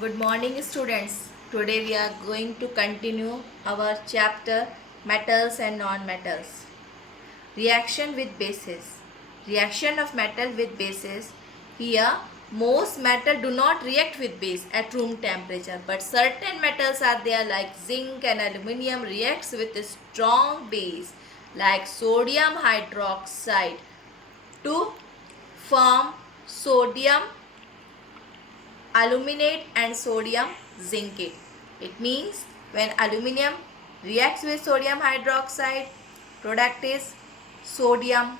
Good morning, students. Today we are going to continue our chapter metals and non-metals. Reaction with bases. Reaction of metal with bases. Here, most metal do not react with base at room temperature, but certain metals are there like zinc and aluminium reacts with a strong base like sodium hydroxide to form sodium aluminate and sodium zincate. It means when aluminium reacts with sodium hydroxide, product is sodium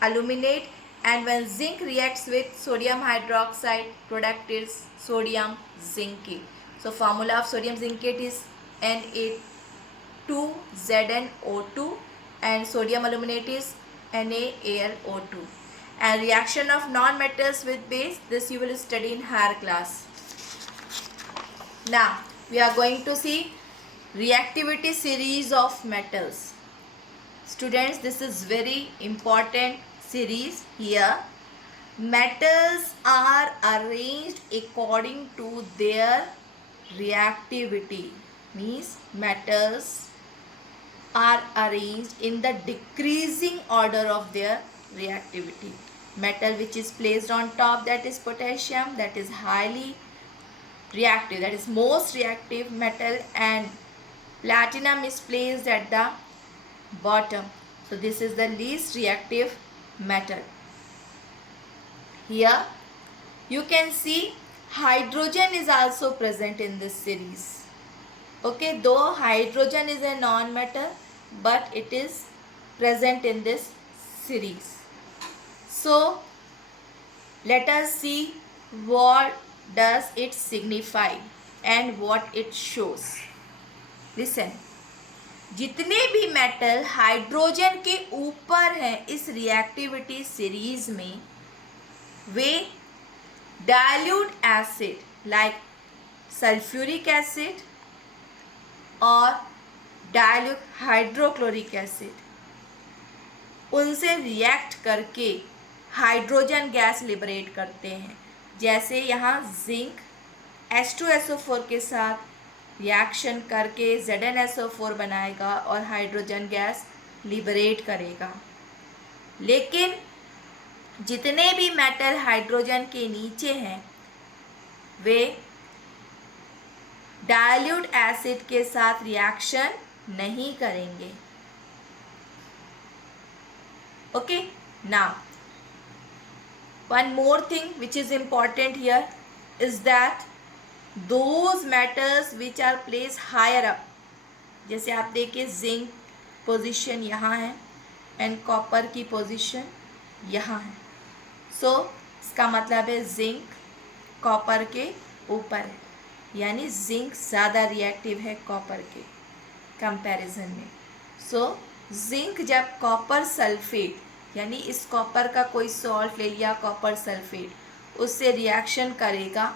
aluminate, and when zinc reacts with sodium hydroxide, product is sodium zincate. So formula of sodium zincate is Na2ZnO2 and sodium aluminate is NaAlO2. And reaction of non-metals with base, this you will study in higher class. Now we are going to see reactivity series of metals. Students, this is very important series here. Metals are arranged according to their reactivity. Means metals are arranged in the decreasing order of their reactivity. Metal which is placed on top, that is potassium, that is highly reactive, that is most reactive metal, and platinum is placed at the bottom. So this is the least reactive metal. Here you can see hydrogen is also present in this series. Okay, though hydrogen is a non-metal, but it is present in this series. So let us see what does it signify and what it shows. Listen, जितने भी metal hydrogen के ऊपर हैं इस reactivity series में, वे dilute acid like sulphuric acid और dilute hydrochloric acid, उनसे रिएक्ट करके हाइड्रोजन गैस लिबरेट करते हैं. जैसे यहाँ जिंक H2SO4 के साथ रिएक्शन करके ZnSO4 बनाएगा और हाइड्रोजन गैस लिबरेट करेगा. लेकिन जितने भी मेटल हाइड्रोजन के नीचे हैं वे डाइल्यूट एसिड के साथ रिएक्शन नहीं करेंगे. Okay, now one more thing which is important here is that those metals which are placed higher up, जैसे आप देखिए जिंक पोजीशन यहाँ है एंड कॉपर की पोजीशन यहाँ है. सो इसका मतलब है जिंक कॉपर के ऊपर है, यानी जिंक ज़्यादा रिएक्टिव है कॉपर के कंपैरिजन में. सो जिंक जब कॉपर सल्फेट, यानी इस कॉपर का कोई सॉल्ट ले लिया कॉपर सल्फेट, उससे रिएक्शन करेगा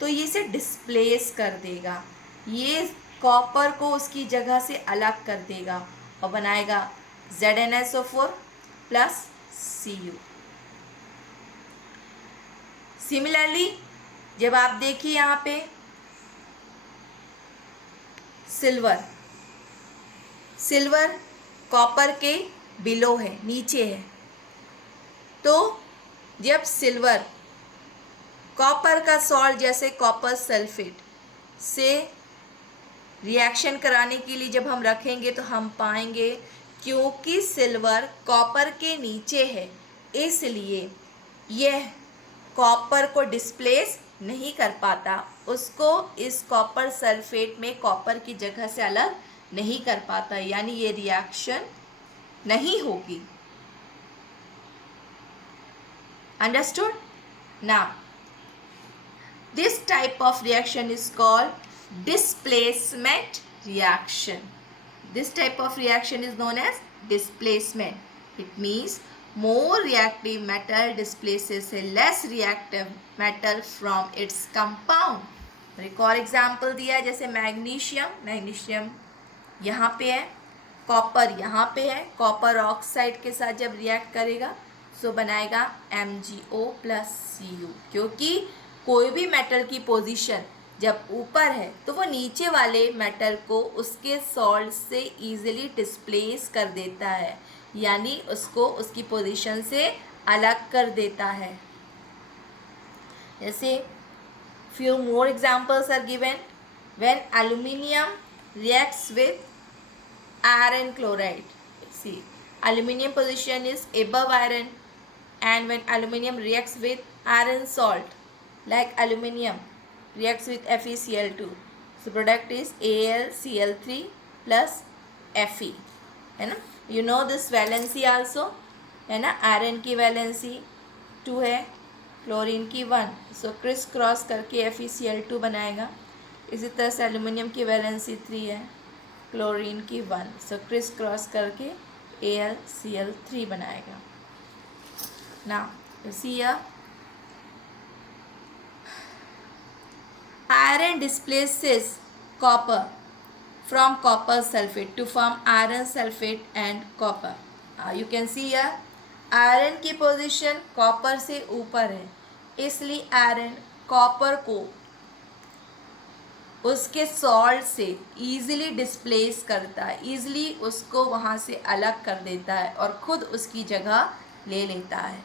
तो ये इसे डिस्प्लेस कर देगा. ये कॉपर को उसकी जगह से अलग कर देगा और बनाएगा ZnSO4 प्लस Cu. सिमिलरली जब आप देखिए यहाँ पे सिल्वर कॉपर के बिलो है, नीचे है. तो जब सिल्वर कॉपर का सॉल्ट जैसे कॉपर सल्फेट से रिएक्शन कराने के लिए जब हम रखेंगे तो हम पाएंगे क्योंकि सिल्वर कॉपर के नीचे है इसलिए यह कॉपर को डिस्प्लेस नहीं कर पाता, उसको इस कॉपर सल्फेट में कॉपर की जगह से अलग नहीं कर पाता, यानी ये रिएक्शन नहीं होगी. Understood? Now, this type of reaction is called displacement reaction. This type of reaction is known as displacement. It means more reactive metal displaces a less reactive metal from its compound. एक और example दिया है, जैसे magnesium यहाँ पे है, copper यहाँ पे है, कॉपर ऑक्साइड के साथ जब रिएक्ट करेगा सो बनाएगा MgO प्लस Cu. क्योंकि कोई भी मेटल की पोजीशन जब ऊपर है तो वो नीचे वाले मेटल को उसके सॉल्ट से इजीली डिस्प्लेस कर देता है, यानी उसको उसकी पोजीशन से अलग कर देता है। जैसे few more examples are given. When aluminium reacts with iron chloride, see, aluminium position is above iron, and when aluminium reacts with iron salt, like aluminium reacts with FeCl2, so product is AlCl3 plus Fe, है ना। you know this valency also, है ना, iron की valency 2 है, chlorine की 1, सो criss cross करके FeCl2 बनाएगा। इसी तरह से एल्यूमिनियम की वैलेंसी 3 है, क्लोरीन की 1, सो क्रिस क्रॉस करके AlCl3 बनाएगा। Now you see here, iron displaces copper from copper sulfate to form iron sulfate and copper. You can see here, iron की पोजीशन कॉपर से ऊपर है, इसलिए आयरन कॉपर को उसके सॉल्ट से ईजिली डिस्प्लेस करता है, ईजिली उसको वहाँ से अलग कर देता है और ख़ुद उसकी जगह ले लेता है।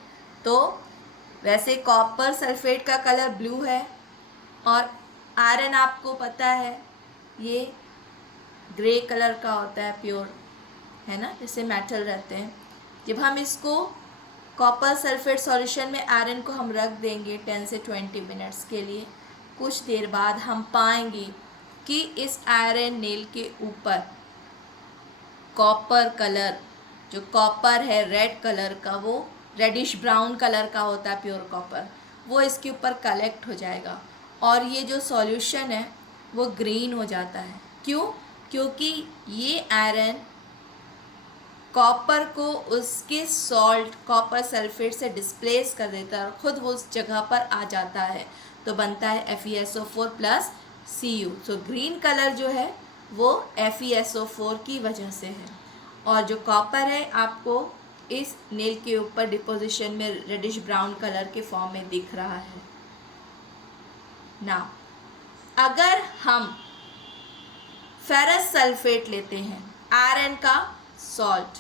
तो वैसे कॉपर सल्फेट का कलर ब्लू है और आयरन आपको पता है ये ग्रे कलर का होता है, प्योर, है ना, जैसे मेटल रहते हैं। जब हम इसको कॉपर सल्फेट सॉल्यूशन में आयरन को हम रख देंगे 10 से 20 मिनट्स के लिए, कुछ देर बाद हम पाएंगे कि इस आयरन नेल के ऊपर कॉपर कलर, जो कॉपर है रेड कलर का, वो रेडिश ब्राउन कलर का होता है प्योर कॉपर, वो इसके ऊपर कलेक्ट हो जाएगा और ये जो सॉल्यूशन है वो ग्रीन हो जाता है। क्यों? क्योंकि ये आयरन कॉपर को उसके सॉल्ट कॉपर सल्फेट से डिस्प्लेस कर देता है और ख़ुद वो उस जगह पर आ जाता है, तो बनता है FeSO4 plus Cu। So green colour जो है वो FeSO4 की वजह से है और जो कॉपर है आपको इस नेल के ऊपर डिपोजिशन में रेडिश ब्राउन कलर के फॉर्म में दिख रहा है ना। अगर हम फेरस सल्फेट लेते हैं, आयरन का सॉल्ट,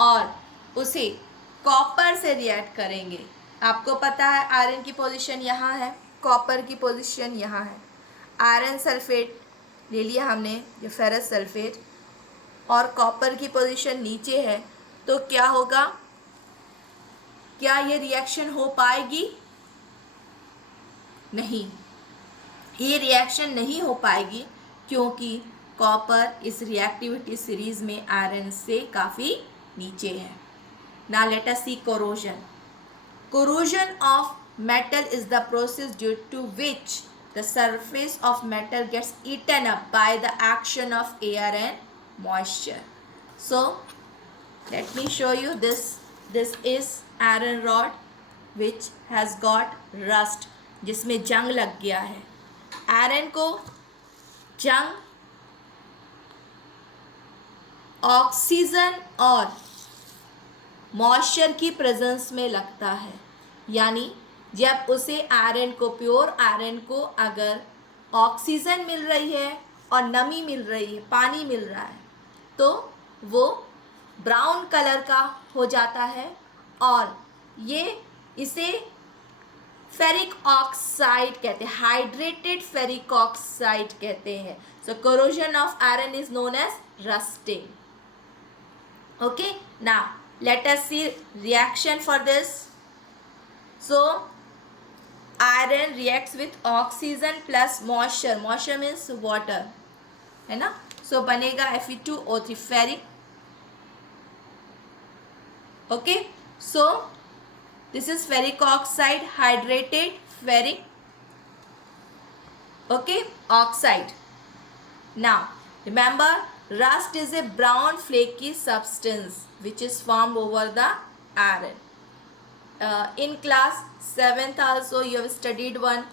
और उसे कॉपर से रिएक्ट करेंगे, आपको पता है आयरन की पोजीशन यहाँ है, कॉपर की पोजीशन यहाँ है, आयरन सल्फेट ले लिया हमने जो फेरस सल्फेट, और कॉपर की पोजीशन नीचे है, तो क्या होगा? क्या ये रिएक्शन हो पाएगी? नहीं, ये रिएक्शन नहीं हो पाएगी क्योंकि कॉपर इस रिएक्टिविटी सीरीज में आयरन से काफ़ी नीचे है। Now let us see corrosion. Corrosion of metal is the process due to which the surface of metal gets eaten up by the action of air and moisture. So let me show you this. This is iron rod which has got rust, जिसमें जंग लग गया है। Iron को जंग oxygen और moisture की presence में लगता है, यानी जब उसे आयरन को, प्योर आयरन को अगर ऑक्सीजन मिल रही है और नमी मिल रही है, पानी मिल रहा है, तो वो ब्राउन कलर का हो जाता है और ये इसे फेरिक ऑक्साइड कहते हैं, हाइड्रेटेड फेरिक ऑक्साइड कहते हैं। So corrosion of iron is known as rusting. Okay, now let us see reaction for this. So iron reacts with oxygen plus moisture. Moisture means water, है ना। So बनेगा Fe2O3 ferric. Okay, so this is ferric oxide, hydrated ferric, okay, oxide. Now remember, rust is a brown flaky substance which is formed over the iron. In class 7th also you have studied one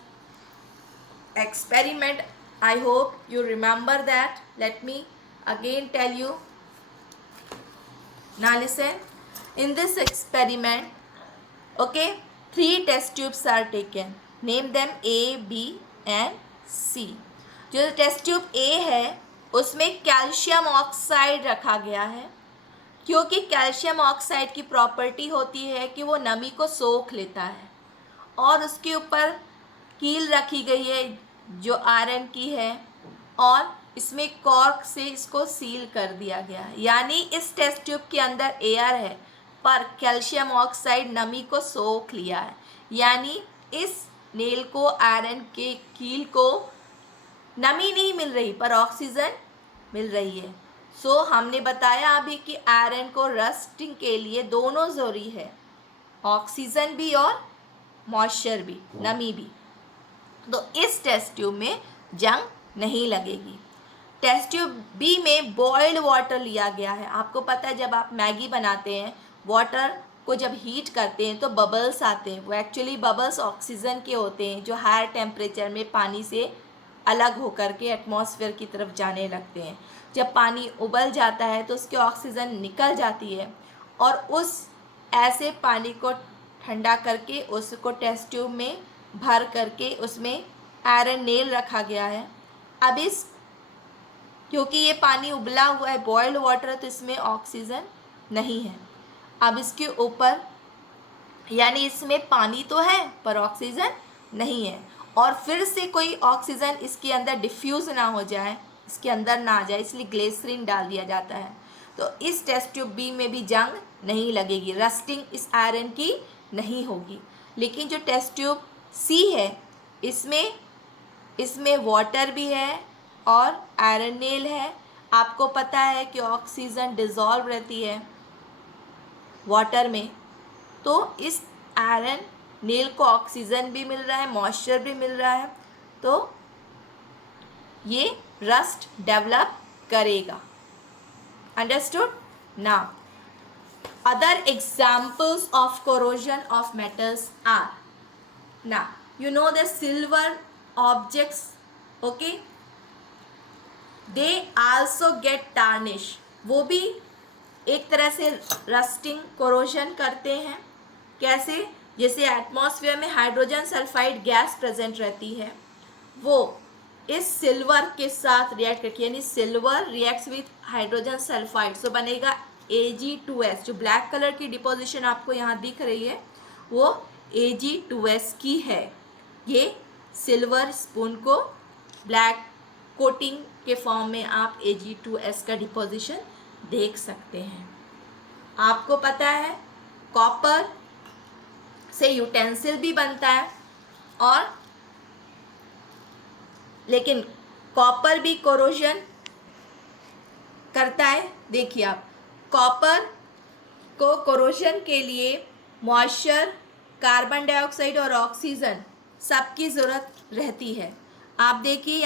experiment. I hope you remember that. Let me again tell you. Now listen. In this experiment, okay, 3 test tubes are taken. Name them A, B and सी। जो test tube ए है उसमें calcium oxide रखा गया है, क्योंकि calcium oxide की property होती है कि वो नमी को सोख लेता है, और उसके ऊपर कील रखी गई है जो आयरन की है, और इसमें कॉर्क से इसको सील कर दिया गया है। यानी इस टेस्ट ट्यूब के अंदर एयर है पर कैल्शियम ऑक्साइड नमी को सोख लिया है, यानी इस नेल को, आयरन के कील को नमी नहीं मिल रही पर ऑक्सीजन मिल रही है। सो हमने बताया अभी कि आयरन को रस्टिंग के लिए दोनों ज़रूरी है, ऑक्सीजन भी और मॉइस्चर भी, नमी भी। तो इस टेस्ट ट्यूब में जंग नहीं लगेगी। टेस्ट ट्यूब बी में बॉइल्ड वाटर लिया गया है। आपको पता है जब आप मैगी बनाते हैं, वाटर को जब हीट करते हैं तो बबल्स आते हैं। वो एक्चुअली बबल्स ऑक्सीजन के होते हैं जो हायर टेम्परेचर में पानी से अलग होकर के एटमॉस्फेयर की तरफ जाने लगते हैं। जब पानी उबल जाता है तो उसकी ऑक्सीजन निकल जाती है, और उस ऐसे पानी को ठंडा करके उसको टेस्ट ट्यूब में भर करके उसमें आयरन नेल रखा गया है। अब इस, क्योंकि ये पानी उबला हुआ है, बॉइल्ड वाटर है, तो इसमें ऑक्सीजन नहीं है। अब इसके ऊपर, यानी इसमें पानी तो है पर ऑक्सीजन नहीं है, और फिर से कोई ऑक्सीजन इसके अंदर डिफ्यूज़ ना हो जाए, इसके अंदर ना आ जाए, इसलिए ग्लिसरीन डाल दिया जाता है। तो इस टेस्ट ट्यूब बी में भी जंग नहीं लगेगी, रस्टिंग इस आयरन की नहीं होगी। लेकिन जो टेस्ट ट्यूब सी है इसमें वाटर भी है और आयरन नेल है। आपको पता है कि ऑक्सीजन डिज़ोल्व रहती है वाटर में, तो इस आयरन नेल को ऑक्सीजन भी मिल रहा है, मॉइस्चर भी मिल रहा है, तो ये रस्ट डेवलप करेगा। Understood? Now other examples of corrosion of metals are, now you know the silver objects, okay, they also get tarnish, वो भी एक तरह से रस्टिंग कोरोजन करते हैं। कैसे? जैसे एटमॉस्फेयर में हाइड्रोजन सल्फाइड गैस प्रेजेंट रहती है, वो इस सिल्वर के साथ रिएक्ट करती है, यानी silver reacts with hydrogen sulphide, so बनेगा Ag2S। जो ब्लैक कलर की डिपोजिशन आपको यहाँ दिख रही है वो Ag2S की है। ये सिल्वर स्पून को ब्लैक कोटिंग के फॉर्म में आप Ag2S का डिपोजिशन देख सकते हैं। आपको पता है कॉपर से यूटेंसिल भी बनता है, और लेकिन कॉपर भी कोरोजन करता है। देखिए आप, कॉपर को कोरोजन के लिए मॉइस्चर, कार्बन डाइऑक्साइड और ऑक्सीजन सबकी ज़रूरत रहती है। आप देखिए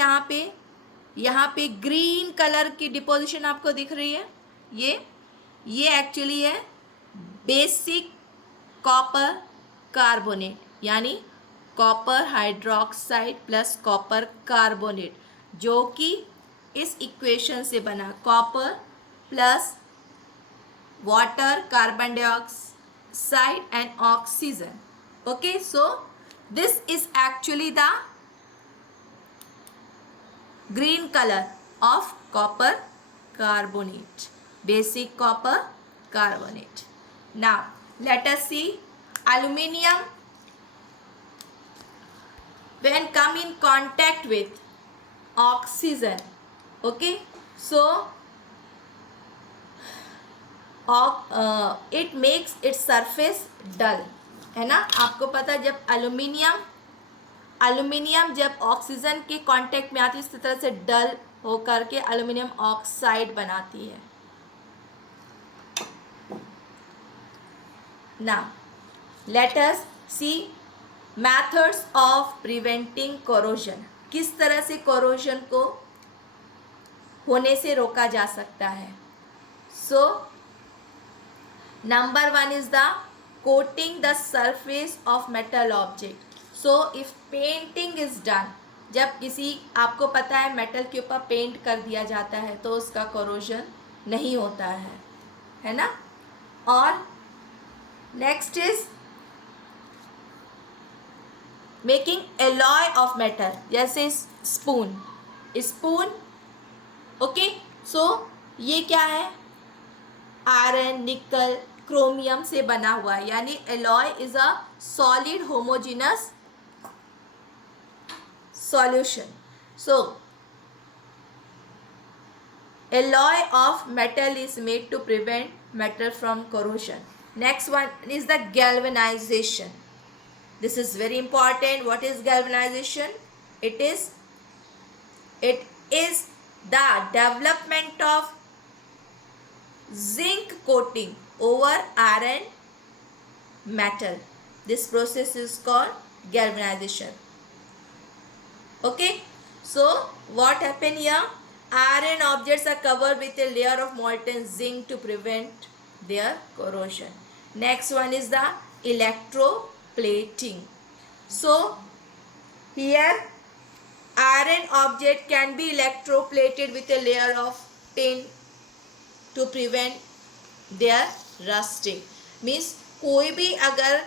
यहाँ पे ग्रीन कलर की डिपोजिशन आपको दिख रही है, ये एक्चुअली है बेसिक कॉपर कार्बोनेट, यानी copper hydroxide plus copper carbonate, जो कि इस इक्वेशन से बना copper plus water, carbon dioxide and oxygen. Okay, so this is actually the green color of copper carbonate, basic copper carbonate. Now let us see aluminium when come in contact with oxygen. Okay, so it makes its surface dull, है ना। आपको पता है जब aluminium जब oxygen के contact में आती है इस तरह से डल होकर के एल्यूमिनियम ऑक्साइड बनाती है। Now let us see methods of preventing corrosion, किस तरह से कोरोजन को होने से रोका जा सकता है। सो Number 1 is the coating the surface of metal object. So if painting is done, जब किसी, आपको पता है मेटल के ऊपर पेंट कर दिया जाता है तो उसका कोरोजन नहीं होता है ना। और next is making alloy of metal, जैसे स्पून, स्पून, ओके। सो ये क्या है, आयरन, निकल, क्रोमियम से बना हुआ है, यानी alloy is a solid homogeneous solution. So alloy of metal is made to prevent metal from corrosion. Next one is the galvanization. This is very important. What is galvanization? It is the development of zinc coating over iron metal. This process is called galvanization. Okay, so what happened here? Iron objects are covered with a layer of molten zinc to prevent their corrosion. Next one is the electroplating. So here iron object can be electroplated with a layer of tin to prevent their rusting. Means कोई भी अगर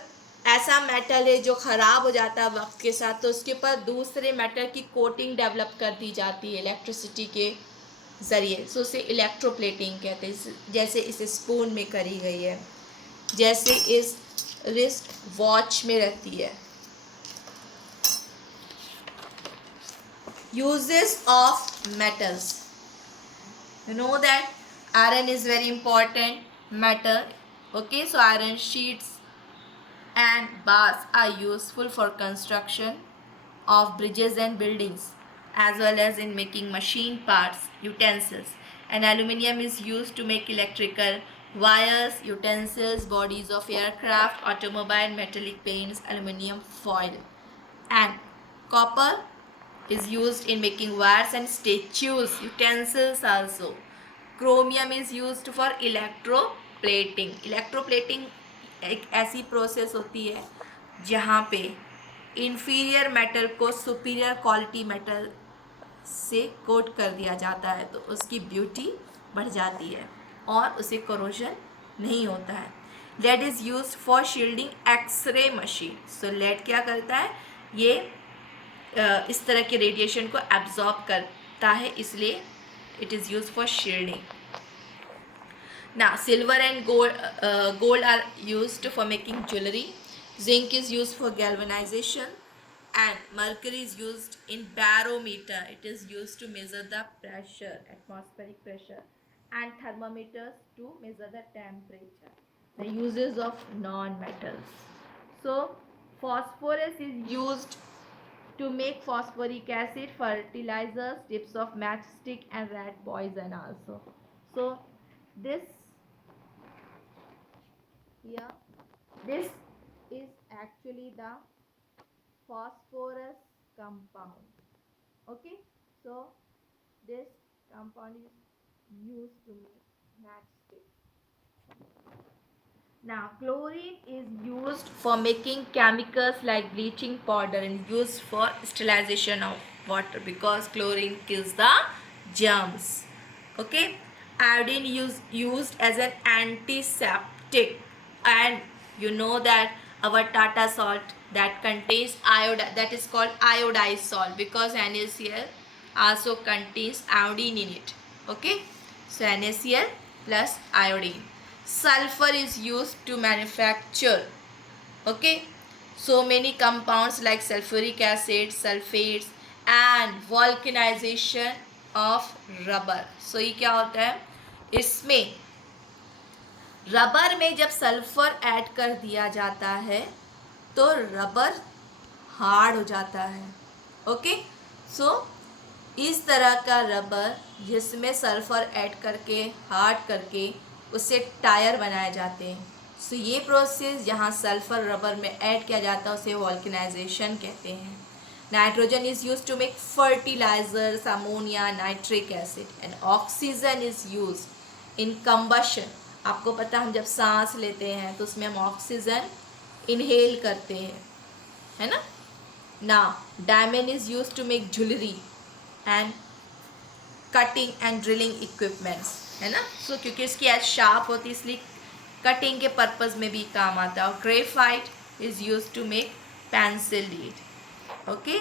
ऐसा metal है जो ख़राब हो जाता है वक्त के साथ, तो उसके ऊपर दूसरे मेटल की कोटिंग डेवलप कर दी जाती है इलेक्ट्रिसिटी के ज़रिए. सो उसे इलेक्ट्रोप्लेटिंग कहते हैं, जैसे इस स्पून में करी गई है, जैसे इस रिस्ट वॉच में रहती है. Uses of metals. You know that iron is very important metal. Okay, so iron sheets and bars are useful for construction of bridges and buildings, as well as in making machine parts, utensils. And aluminium is used to make electrical wires, utensils, bodies of aircraft, automobile, metallic paints, aluminium foil. And copper is used in making wires and statues, utensils also. Chromium is used for electroplating. Electroplating एक ऐसी process होती है जहाँ पे inferior metal को superior quality metal से coat कर दिया जाता है, तो उसकी ब्यूटी बढ़ जाती है और उसे कोरोजन नहीं होता है. Lead is use for shielding x ray machine. So lead क्या करता है, ये इस तरह के रेडिएशन को एब्जॉर्ब करता है, इसलिए it is use for shielding. Now silver and gold are used for making jewelry. Zinc is used for galvanization, and mercury is used in barometer. It is used to measure the pressure, atmospheric pressure, and thermometers to measure the temperature. The uses of non-metals. So phosphorus is used to make phosphoric acid, fertilizers, tips of matchstick, and rat poison also. So this here, this is actually the phosphorus compound. Okay, so this compound is used to make matchstick. Now chlorine is used for making chemicals like bleaching powder and used for sterilization of water, because chlorine kills the germs. Okay, iodine used as an antiseptic, and you know that our Tata salt that contains iodine, that is called iodized salt, because NaCl also contains iodine in it. Okay, so NaCl plus iodine. Sulfur is used to manufacture, okay, so many compounds like sulfuric acid, sulfates, and vulcanization of rubber. So ये क्या होता है, इसमें rubber में जब sulphur add कर दिया जाता है तो रबर हार्ड हो जाता है. ओके, सो इस तरह का रबर जिसमें सल्फर ऐड करके हार्ड करके उससे टायर बनाए जाते हैं. सो ये प्रोसेस जहाँ सल्फर रबर में ऐड किया जाता है उसे वॉल्केनाइजेशन कहते हैं. Nitrogen is use to make fertilisers, ammonia, nitric acid, and oxygen is use in combustion. आपको पता हम जब सांस लेते हैं तो उसमें हम ऑक्सीजन इनहेल करते हैं, है ना. Now diamond is use to make jewellery and cutting and drilling equipments, है ना. सो क्योंकि इसकी एज शार्प होती है इसलिए कटिंग के पर्पज़ में भी काम आता है. और graphite is use to make pencil lead. Okay,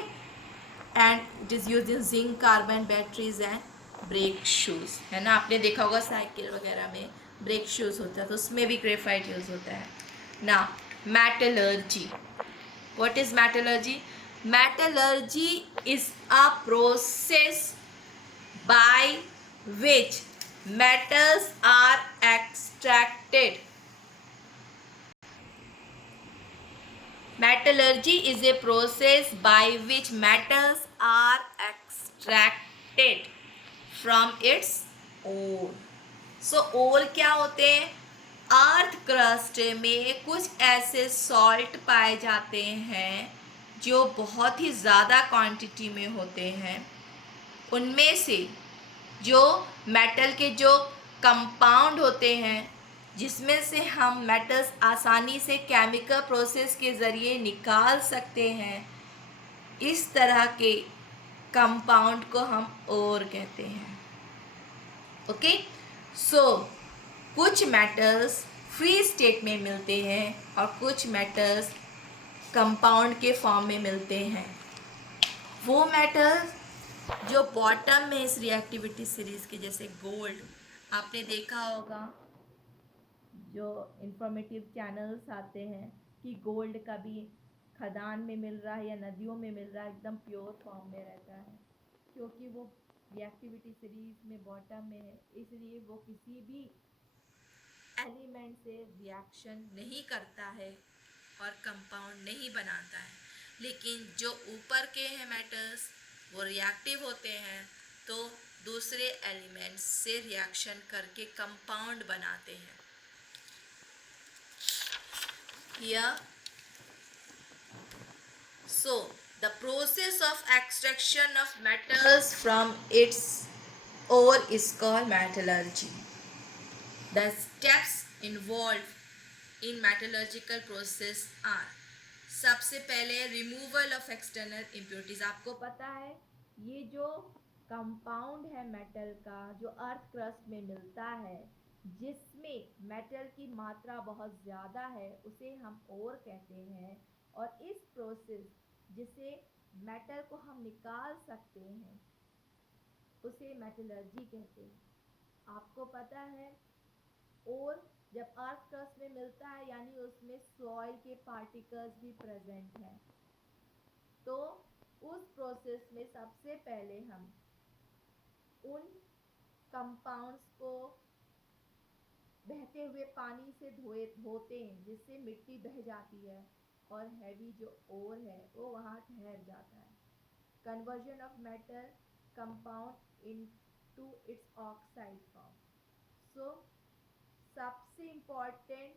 and it is use in zinc carbon batteries and brake shoes, है ना, आपने देखा होगा साइकिल वगैरह में ब्रेक शूज़ होता है तो उसमें भी ग्रेफाइट यूज़ होता है ना। Metallurgy, what is metallurgy? Metallurgy is a process by which metals are extracted. Metallurgy is a process by which metals are extracted from its ore. So ore क्या होते हैं? अर्थ क्रस्ट में कुछ ऐसे salt पाए जाते हैं जो बहुत ही ज़्यादा क्वांटिटी में होते हैं। उनमें से जो मेटल के जो कंपाउंड होते हैं जिसमें से हम मेटल्स आसानी से केमिकल प्रोसेस के ज़रिए निकाल सकते हैं, इस तरह के कंपाउंड को हम ओर कहते हैं। ओके, सो कुछ मेटल्स फ्री स्टेट में मिलते हैं और कुछ मेटल्स कंपाउंड के फॉर्म में मिलते हैं। वो मेटल्स जो बॉटम में इस रिएक्टिविटी सीरीज के, जैसे गोल्ड, आपने देखा होगा जो इंफॉर्मेटिव चैनल्स आते हैं कि गोल्ड कभी खदान में मिल रहा है या नदियों में मिल रहा है, एकदम प्योर फॉर्म में रहता है, क्योंकि वो रिएक्टिविटी सीरीज में बॉटम में है, इसलिए वो किसी भी एलिमेंट से रिएक्शन नहीं करता है और कंपाउंड नहीं बनाता है। लेकिन जो ऊपर के हैं मेटल्स वो रिएक्टिव होते हैं तो दूसरे एलिमेंट्स से रिएक्शन करके कंपाउंड बनाते हैं। Here, so the process of extraction of metals from its ore is called metallurgy. The steps involved in metallurgical process are, सबसे पहले रिमूवल ऑफ एक्सटर्नल इम्प्योरिटीज। आपको पता है ये जो कंपाउंड है मेटल का जो अर्थ क्रस्ट में मिलता है जिसमें मेटल की मात्रा बहुत ज़्यादा है उसे हम ओर कहते हैं, और इस प्रोसेस जिसे मेटल को हम निकाल सकते हैं उसे मेटलर्जी कहते हैं। आपको पता है और जब अर्थ क्रस्ट में मिलता है यानी उसमें सॉइल के पार्टिकल्स भी प्रेजेंट हैं, तो उस प्रोसेस में सबसे पहले हम उन कंपाउंड्स को बहते हुए पानी से धोते हैं जिससे मिट्टी बह जाती है और हैवी जो ओर है वो वहाँ ठहर जाता है। Conversion of metal compound into its oxide form. So सबसे इम्पॉर्टेंट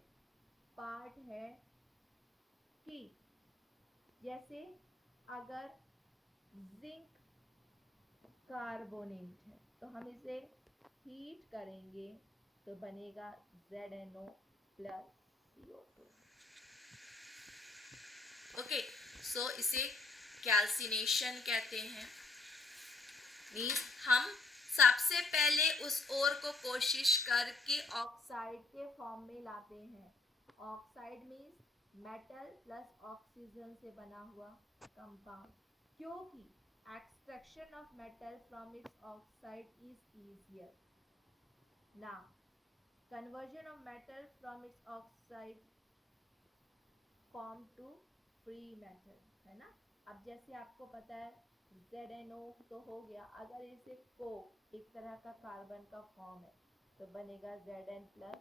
पार्ट है कि जैसे अगर जिंक कार्बोनेट है तो हम इसे हीट करेंगे तो बनेगा ZnO प्लस CO2। ओके, सो इसे कैल्सिनेशन कहते हैं। मीन्स हम सबसे पहले उस ओर को कोशिश करके ऑक्साइड के फॉर्म में लाते हैं। Oxide means metal plus oxygen से बना हुआ कंपाउंड, क्योंकि extraction of metal from its oxide is easier. Now conversion of metal from its oxide form to free metal, है ना। अब जैसे आपको पता है ZnO तो हो गया, अगर इसे कोक एक तरह का कार्बन का फॉर्म है तो बनेगा Zn प्लस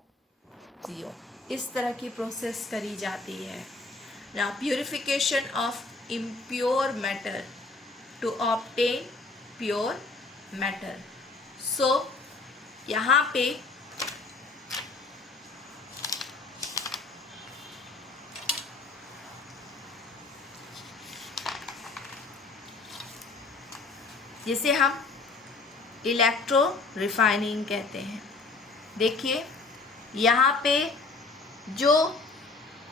CO। इस तरह की प्रोसेस करी जाती है। Now purification of impure metal to obtain pure metal। So यहाँ पे जिसे हम इलेक्ट्रो रिफाइनिंग कहते हैं। देखिए यहाँ पे जो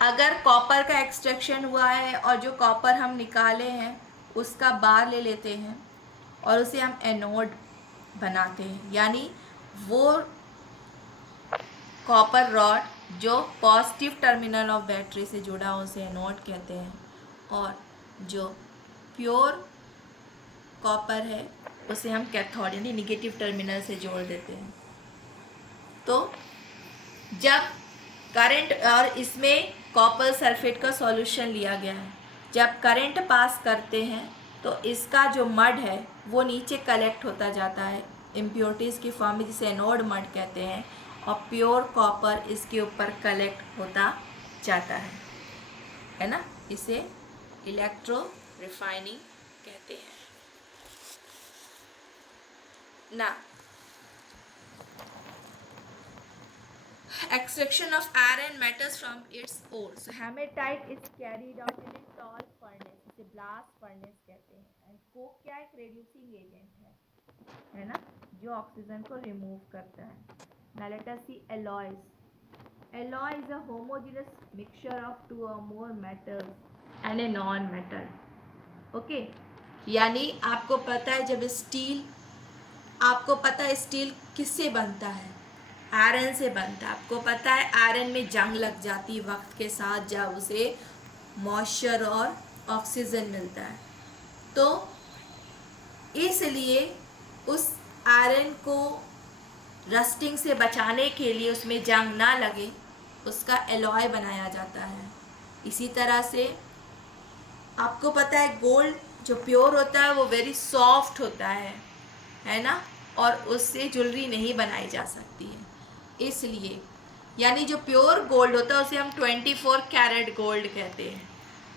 अगर कॉपर का एक्सट्रैक्शन हुआ है और जो कॉपर हम निकाले हैं उसका बार ले लेते हैं और उसे हम एनोड बनाते हैं, यानी वो कॉपर रॉड जो पॉजिटिव टर्मिनल ऑफ बैटरी से जुड़ा उसे एनोड कहते हैं, और जो प्योर कॉपर है उसे हम कैथोड यानी निगेटिव टर्मिनल से जोड़ देते हैं। तो जब करंट, और इसमें कॉपर सल्फेट का सॉल्यूशन लिया गया है, जब करंट पास करते हैं तो इसका जो मड है वो नीचे कलेक्ट होता जाता है इम्प्योरिटीज़ की फॉर्म में, जिसे एनोड मड कहते हैं, और प्योर कॉपर इसके ऊपर कलेक्ट होता जाता है ना। इसे इलेक्ट्रो रिफाइनिंग कहते हैं ना। Extraction of iron metals from its ore. So hematite is carried out in a tall furnace, इसे blast furnace कहते हैं। And coke क्या एक reducing agent है ना, जो ऑक्सीजन को रिमूव करता है। Now let us see alloys. Alloy is a homogeneous mixture of two or more metals and a non-metal. Okay, यानी आपको पता है जब स्टील, आपको पता है स्टील किससे बनता है, आयरन से बनता है। आपको पता है आयरन में जंग लग जाती है वक्त के साथ जब उसे मॉइस्चर और ऑक्सीजन मिलता है। तो इसलिए उस आयरन को रस्टिंग से बचाने के लिए, उसमें जंग ना लगे, उसका एलॉय बनाया जाता है। इसी तरह से आपको पता है गोल्ड जो प्योर होता है वो वेरी सॉफ्ट होता है ना, और उससे ज्वेलरी नहीं बनाई जा सकती है। इसलिए यानी जो प्योर गोल्ड होता है उसे हम 24 कैरेट गोल्ड कहते हैं,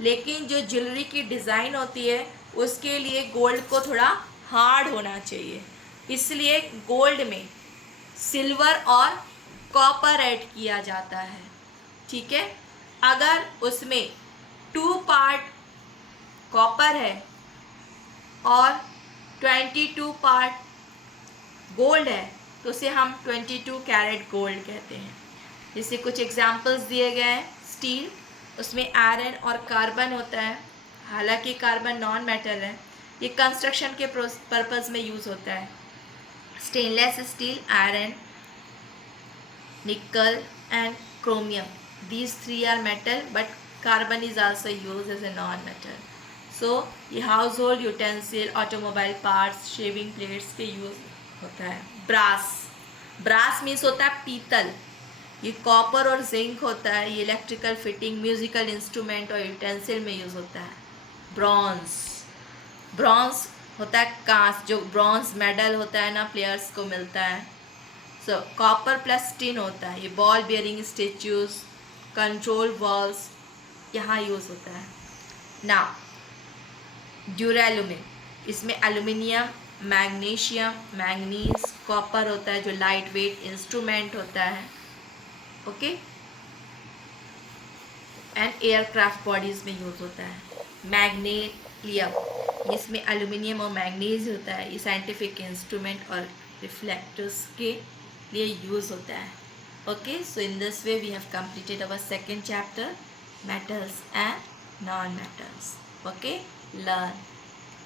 लेकिन जो ज्वेलरी की डिज़ाइन होती है उसके लिए गोल्ड को थोड़ा हार्ड होना चाहिए, इसलिए गोल्ड में सिल्वर और कॉपर ऐड किया जाता है। ठीक है, अगर उसमें 2 पार्ट कॉपर है और 22 पार्ट गोल्ड है तो उसे हम 22 कैरेट गोल्ड कहते हैं। जैसे कुछ एग्जांपल्स दिए गए हैं, स्टील, उसमें आयरन और कार्बन होता है, हालांकि कार्बन नॉन मेटल है, ये कंस्ट्रक्शन के पर्पस में यूज़ होता है। स्टेनलेस स्टील, आयरन, निकल and chromium, these 3 are metal but carbon is also used as a non-metal. So ये house hold utensil, automobile parts, shaving plates के यूज़ होता है। ब्रास, ब्रास मीन्स होता है पीतल, ये कॉपर और जिंक होता है, ये इलेक्ट्रिकल फिटिंग, म्यूजिकल इंस्ट्रूमेंट और यूटेंसिल में यूज़ होता है। ब्रॉन्ज, ब्रॉन्ज होता है कांच, जो ब्रॉन्ज मेडल होता है ना प्लेयर्स को मिलता है। सो कॉपर प्लस टिन होता है, ये ball bearing statues, control walls यहाँ यूज़ होता है ना। ड्यूरेलुमिन, इसमें एल्युमिनियम, मैग्नीशियम, मैंगनीज, कॉपर होता है जो लाइट वेट इंस्ट्रूमेंट होता है। ओके, एंड एयरक्राफ्ट बॉडीज़ में यूज़ होता है। मैग्नेलियम, इसमें एल्युमिनियम और मैंगनीज होता है, ये साइंटिफिक इंस्ट्रूमेंट और रिफ्लेक्टर्स के लिए यूज़ होता है। Okay, so in this way we have completed our second chapter, metals and non-metals. Okay, learn.